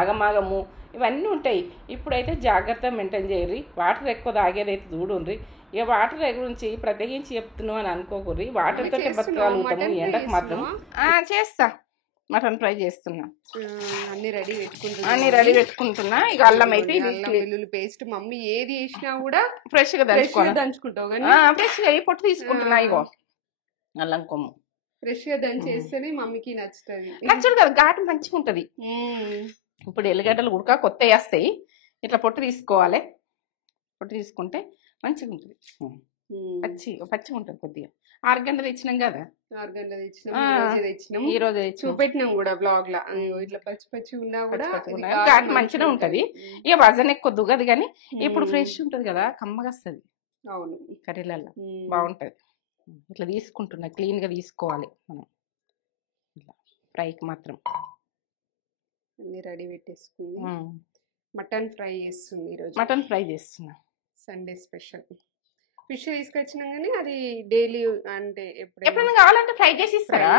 ఆగమాగము ఇవన్నీ ఉంటాయి. ఇప్పుడైతే జాగ్రత్త మెయింటైన్ చేయర్రి. వాటర్ ఎక్కువ తాగేదైతే చూడుండ్రి. ఇక వాటర్ గురించి ప్రత్యేకించి చెప్తున్నాం అని అనుకోకూర్రి. వాటర్తో బతకగలుగుతాము. ఎండకు మాత్రం చేస్తా. మటన్ ఫ్రై చేస్తున్నా. అన్ని రెడీ పెట్టుకుంటున్నా. ఇక అల్లం అయితే వెల్లుల్లి పేస్ట్ మమ్మీ ఏది వేసినా కూడా ఫ్రెష్ గా దంచుకుంటావు కానీ ఫ్రెష్ గా పొట్టు తీసుకుంటున్నా. ఇగో అల్లం కొమ్ము ఫ్రెష్ గా దంచేస్తేనే మమ్మీకి నచ్చుడు కదా, ఘాటు మంచిగా ఉంటది. ఇప్పుడు ఎల్లిగడ్డలు ఉడక కొత్త వేస్తాయి. ఇట్లా పొట్టు తీసుకోవాలి. పొట్టు తీసుకుంటే మంచిగా ఉంటుంది. పచ్చిగా ఉంటుంది కొద్దిగా. 6 గంటలు తెచ్చినాం కదా, 6 గంటలు తెచ్చినాం, ఆ, ఈ రోజే తెచ్చినాం. ఈ రోజు తెచ్చినాం. చూపెట్టినాం కూడా బ్లాగ్ లా. ఇట్లా పచ్చి పచ్చి ఉన్నా కూడా ఇది ఘాటు ఘాటు మంచిగా ఉంటది. ఇక వజన్ ఎక్కువ దుగదు కానీ ఇప్పుడు ఫ్రెష్ ఉంటది కదా, కమ్మగా వస్తుంది అవును కర్రీలలో, బాగుంటది. ఇట్లా తీసుకుంటున్నా, క్లీన్ గా తీసుకోవాలి మనం ఇట్లా ఫ్రైకి మాత్రం. అన్ని రెడీ పెట్టేసుకుంది. మటన్ ఫ్రై చేస్తుంది ఈరోజు. మటన్ ఫ్రై చేస్తున్నా, సండే స్పెషల్. ఫిష్ తీసుకొచ్చినా కానీ అది డైలీ అంటే ఎప్పుడైనా కావాలంటే ఫ్రై చేసి ఇస్తారా?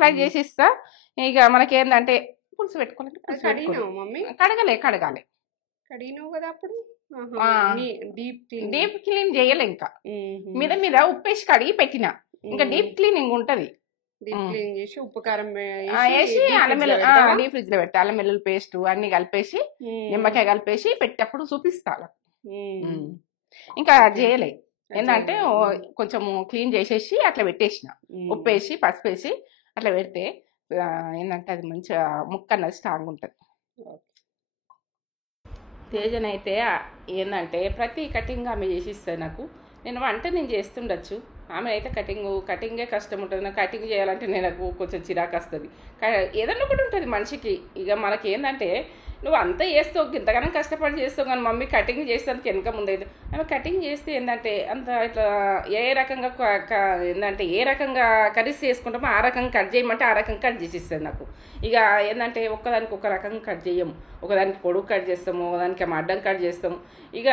ఫ్రై చేసి ఇస్తా. ఇక మనకి ఏంటంటే పులుసు పెట్టుకోవాలంటే మమ్మీ కడగాలి కడిగినావు కదా అప్పుడు. డీప్ క్లీన్ చేయలే, ఇంకా మీద మీద ఉప్పేసి కడిగి పెట్టిన, ఇంకా డీప్ క్లీనింగ్ ఉంటది. డీప్ క్లీన్ చేసి ఉప్పు కారం వేసి డీప్ ఫ్రిడ్జ్ లో పెట్టి అల్లం వెల్లుల్లి పేస్ట్ అన్ని కలిపేసి నిమ్మకాయ కలిపేసి పెట్టేటప్పుడు చూపిస్తా. ఇంకా చేయలే, ఏంటంటే కొంచెం క్లీన్ చేసేసి అట్లా పెట్టేసిన, ఉప్పేసి పసుపేసి అట్లా పెడితే ఏంటంటే అది మంచిగా ముక్క అన్నది స్ట్రాంగ్ ఉంటుంది. తేజనైతే ఏంటంటే ప్రతి కటింగ్ ఆమె చేసిస్తుంది నాకు. నేను చేస్తుండొచ్చు, ఆమె అయితే కటింగే కష్టం ఉంటుంది. నాకు కటింగ్ చేయాలంటే నాకు కొంచెం చిరాకు వస్తుంది. ఏదన్నా ఒకటి ఉంటుంది మనిషికి. ఇక మనకి ఏంటంటే నువ్వు అంతా చేస్తావు, ఇంతగానో కష్టపడి చేస్తావు, కానీ మమ్మీ కటింగ్ చేసేందుకు వెనక ముందైతే ఆమె కటింగ్ చేస్తే ఏంటంటే అంత ఇట్లా ఏ రకంగా కర్రీస్ చేసుకుంటామో ఆ రకంగా కట్ చేయమంటే ఆ రకంగా కట్ చేసిస్తుంది నాకు. ఇక ఏంటంటే ఒక్కదానికి ఒక రకంగా కట్ చేయము, ఒకదానికి పొడుగు కట్ చేస్తాము, ఒకదానికి అడ్డం కట్ చేస్తాము. ఇక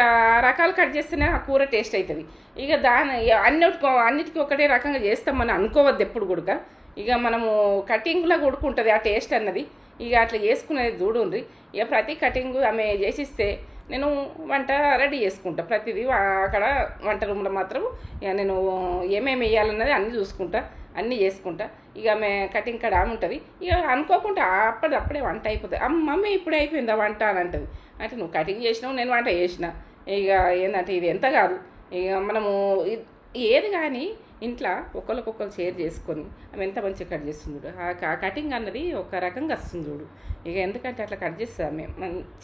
రకాలు కట్ చేస్తేనే ఆ కూర టేస్ట్ అవుతుంది. ఇక అన్నిటికీ ఒకటే రకంగా చేస్తామని అనుకోవద్దు ఎప్పుడు కూడా. ఇక మనము కటింగ్లో కొడుకుంటుంది ఆ టేస్ట్ అన్నది. ఇక అట్లా చేసుకునేది చూడుండ్రి. ఇక ప్రతి కటింగ్ ఆమె చేసిస్తే నేను వంట రెడీ చేసుకుంటా. ప్రతిదీ అక్కడ వంట రూమ్లో మాత్రం ఇక నేను ఏమేమి వేయాలన్నది అన్నీ చూసుకుంటా, అన్నీ చేసుకుంటా. ఇక ఆమె కటింగ్ కాడ ఆమె ఉంటుంది. ఇక అనుకోకుండా అప్పుడే వంట అయిపోతుంది. మమ్మీ ఇప్పుడే అయిపోయిందా వంట అని అంటుంది. అంటే నువ్వు కటింగ్ చేసినావు, నేను వంట చేసిన. ఇక ఏంటంటే ఇది ఎంత కాదు, ఇక మనము ఏది కానీ ఇంట్లో ఒకరికొకరు షేర్ చేసుకొని ఆమె ఎంత మంచిగా కట్ చేస్తుంది చూడు. ఆ కటింగ్ అన్నది ఒక రకంగా వస్తుంది చూడు. ఇక ఎందుకంటే అట్లా కట్ చేస్తుంది ఆమె,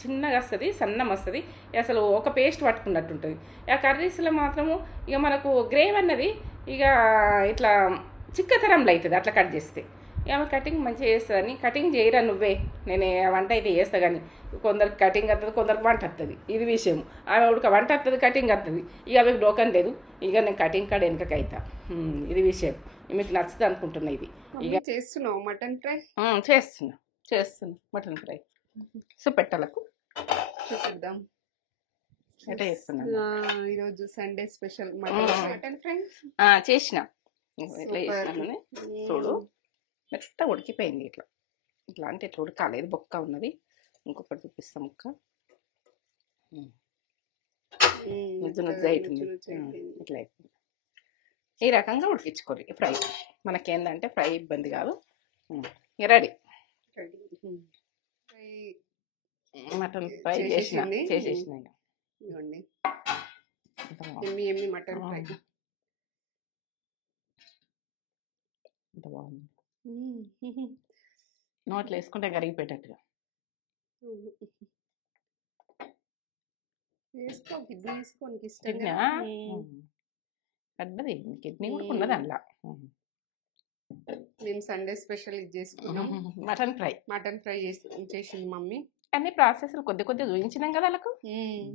చిన్నగా వస్తుంది, సన్నం వస్తుంది, అసలు ఒక పేస్ట్ పట్టుకున్నట్టు ఉంటుంది. ఆ కర్రీస్లో మాత్రము ఇక మనకు గ్రేవ్ అన్నది ఇక ఇట్లా చిక్కతరంలో అవుతుంది అట్లా కట్ చేస్తే. ఆమె కటింగ్ మంచిగా చేస్తుందని. కటింగ్ చేయరా నువ్వే, నేను వంట అయితే చేస్తా, కానీ కొందరికి కటింగ్ వస్తుంది, కొందరికి వంట వస్తుంది. ఇది విషయం. ఆమె ఉడక వంట వస్తుంది, కటింగ్ వస్తుంది. ఇక ఆమెకు డోకన్ లేదు. ఇక నేను కటింగ్ కాడ వెనకైతా. ఇది విషయం. మీకు నచ్చుతుంది అనుకుంటున్నా. ఇది ఇక చేస్తున్నావు మటన్ ఫ్రై? చేస్తున్నా మటన్ ఫ్రై. సుపెట్టలకు చూద్దాం ఎట్లా చేస్తున్నాను. ఈరోజు సండే స్పెషల్ మటన్ ఫ్రై చేసిన. ఎట్లా చేసినామని చూడు, మెత్త ఉడికిపోయింది. ఇట్లా అంటే ఇట్లా ఉడకాలేదు, బొక్క ఉన్నది. ఇంకొకటి చూపిస్తాం ముక్క, నుజ్జు అవుతుంది. ఇట్లా అయిపోయింది. ఈ రకంగా ఉడికించుకోవాలి ఫ్రై. మనకేందంటే ఫ్రై ఇబ్బంది కాదు. రెడీ మటన్ ఫ్రై చేసేసిన మటన్ ఫ్రై. ఎంత బాగుంది, నోట్లో వేసుకుంటే కరిగిపోయేటట్టుగా. పడ్డది కిడ్నీ కూడా ఉన్నది అందులో. మేము సండే స్పెషల్ ఇది చేసుకున్నాం, మటన్ ఫ్రై చేసింది మమ్మీ. అన్ని ప్రాసెస్లు కొద్దిగా చూపించినాం కదా వాళ్ళకు,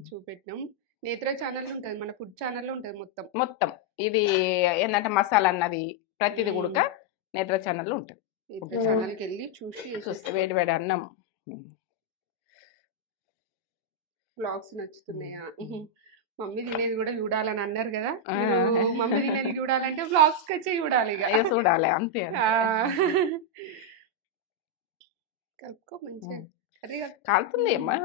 చూపెట్టినాం. నేత్ర ఛానల్ ఉంటుంది, మన ఫుడ్ ఛానల్లో ఉంటుంది మొత్తం. ఇది ఏంటంటే మసాలా అన్నది ప్రతిది కూడా నేత్ర ఛానల్లో ఉంటుంది. ఛానల్కి వెళ్ళి చూస్తే వేడి వేడి అన్నం. బ్లాగ్స్ నచ్చుతున్నాయా? మమ్మీ తినేది కూడా చూడాలని అన్నారు కదా. మమ్మీ తినేది చూడాలంటే బ్లాగ్స్ వచ్చి చూడాలి, చూడాలి అంతే. కలుపుకో మంచిగా. కాలుతుంది అమ్మా,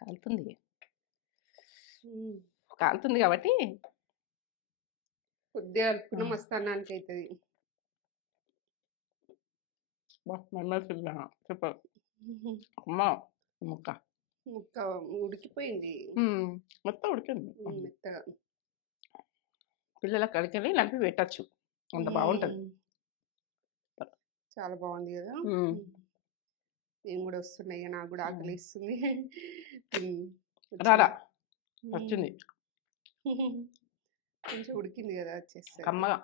కాలుతుంది కాబట్టి కొద్దిగా కలుపుకున్న మస్తు అన్నానికి అవుతుంది. చెప్పు అమ్మా, ముక్క ఉడికిపోయింది, మొత్తం ఉడికింది మెత్తగా. పిల్లల కడికెళ్ళి నలిపి పెట్టచ్చు, అంత బాగుంటుంది. చాలా బాగుంది కదా. నేను కూడా వస్తున్నాయి, నాకు కూడా ఆకలి ఇస్తుంది. రారా వచ్చింది. కొంచెం ఉడికింది కదా వచ్చేస్తుంది. కమ్మగా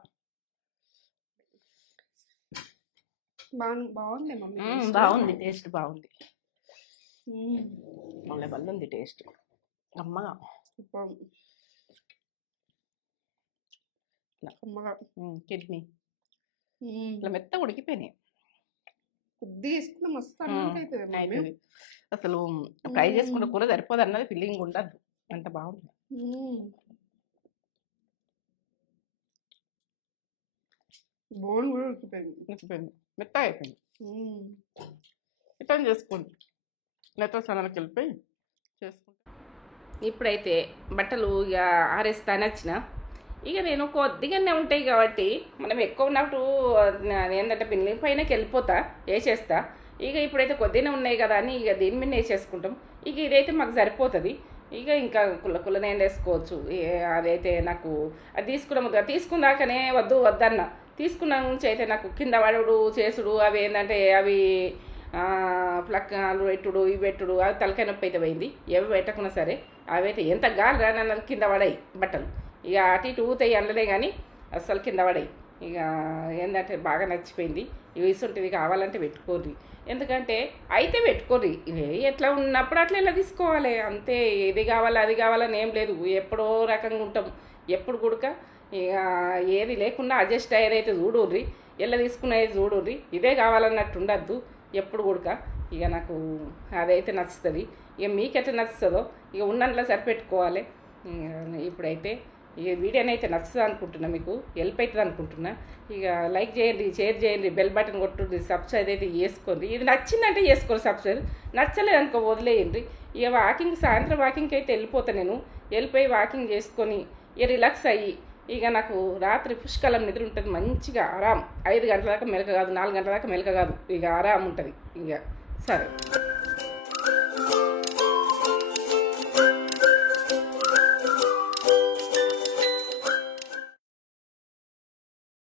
బాగుంది మమ్మీ. బాగుంది, టేస్ట్ బాగుంది. మళ్ళీ బల్ల ఉంది టేస్ట్ కమ్మగా. కిడ్నీ ఇట్లా మెత్తగా ఉడికిపోయినాయి. కొద్దిగా వేసుకున్న మస్తు అన్నం అవుతుంది. అసలు ఫ్రై చేసుకుంటే కూర సరిపోదు అన్నది ఫీలింగ్ ఉండదు, అంత బాగుంది. బోన్ కూడా ఉడికిపోయింది, మెత్తగా అయిపోయింది. రిటర్న్ చేసుకోండి, నెత్త సన్నకి వెళ్ళిపోయి చేసుకుంటా. ఇప్పుడైతే బట్టలు ఇక ఆరేస్తాను వచ్చిన. ఇక నేను కొద్దిగానే ఉంటాయి కాబట్టి మనం ఎక్కువ ఉన్నప్పుడు ఏంటంటే పిల్లి పైనకి వెళ్ళిపోతా వేసేస్తా. ఇక ఇప్పుడైతే కొద్దిగానే ఉన్నాయి కదా అని ఇక దీని మీద వేసేసుకుంటాం. ఇక ఇదైతే మాకు సరిపోతుంది. ఇక ఇంకా కుళ్ళనే వేసుకోవచ్చు. అదైతే నాకు అది తీసుకున్నాకనే వద్దన్న తీసుకున్న నుంచి అయితే నాకు కింద పడుడు చేసుడు అవి ఏంటంటే అవి ప్లక్కాలు పెట్టుడు ఇవి పెట్టుడు అది తలకాయ నొప్పి అయితే పోయింది. ఎవి పెట్టకున్నా సరే అవి అయితే ఎంత గాలి నన్ను కింద పడాయి బట్టలు. ఇక అటు ఇటు ఊతాయి అనలే కానీ అస్సలు కింద పడాయి. ఇక ఏంటంటే బాగా నచ్చిపోయింది. ఇవి ఇసుంటివి కావాలంటే పెట్టుకోర్రి, ఎందుకంటే అయితే పెట్టుకోర్రి. ఎట్లా ఉన్నప్పుడు అట్లా ఇలా తీసుకోవాలి అంతే. ఇది కావాలా అది కావాలని ఏం లేదు, ఎప్పుడో రకంగా ఉంటాం. ఎప్పుడు కూడక ఇక ఏది లేకుండా అడ్జస్ట్ అయ్యేదైతే చూడుర్రి, ఎలా తీసుకునేది చూడుర్రి. ఇదే కావాలన్నట్టు ఉండద్దు ఎప్పుడు కూడక. ఇక నాకు అదైతే నచ్చుతుంది. ఇక మీకు ఎట్లా నచ్చుతుందో ఇక ఉన్నట్లా సరిపెట్టుకోవాలి. ఇప్పుడైతే ఇక వీడియోని అయితే నచ్చుతుంది అనుకుంటున్నా, మీకు హెల్ప్ అవుతుంది అనుకుంటున్నా. ఇక లైక్ చేయండి, షేర్ చేయండి, బెల్ బటన్ కొట్టుండి, సబ్స్క్రైబ్ అయితే చేసుకోండి. ఇది నచ్చిందంటే చేసుకోండి సబ్స్క్రైబ్, నచ్చలేదు అనుకో వదిలేయండి. ఇక సాయంత్రం వాకింగ్కి అయితే వెళ్ళిపోతాను నేను. వెళ్ళిపోయి వాకింగ్ చేసుకొని ఇక రిలాక్స్ అయ్యి ఇక నాకు రాత్రి పుష్కలం నిద్ర ఉంటుంది మంచిగా ఆరాం. 5 గంటల దాకా మెలక కాదు, 4 గంటల దాకా మెలక కాదు, ఇక ఆరాం ఉంటుంది. ఇక సరే.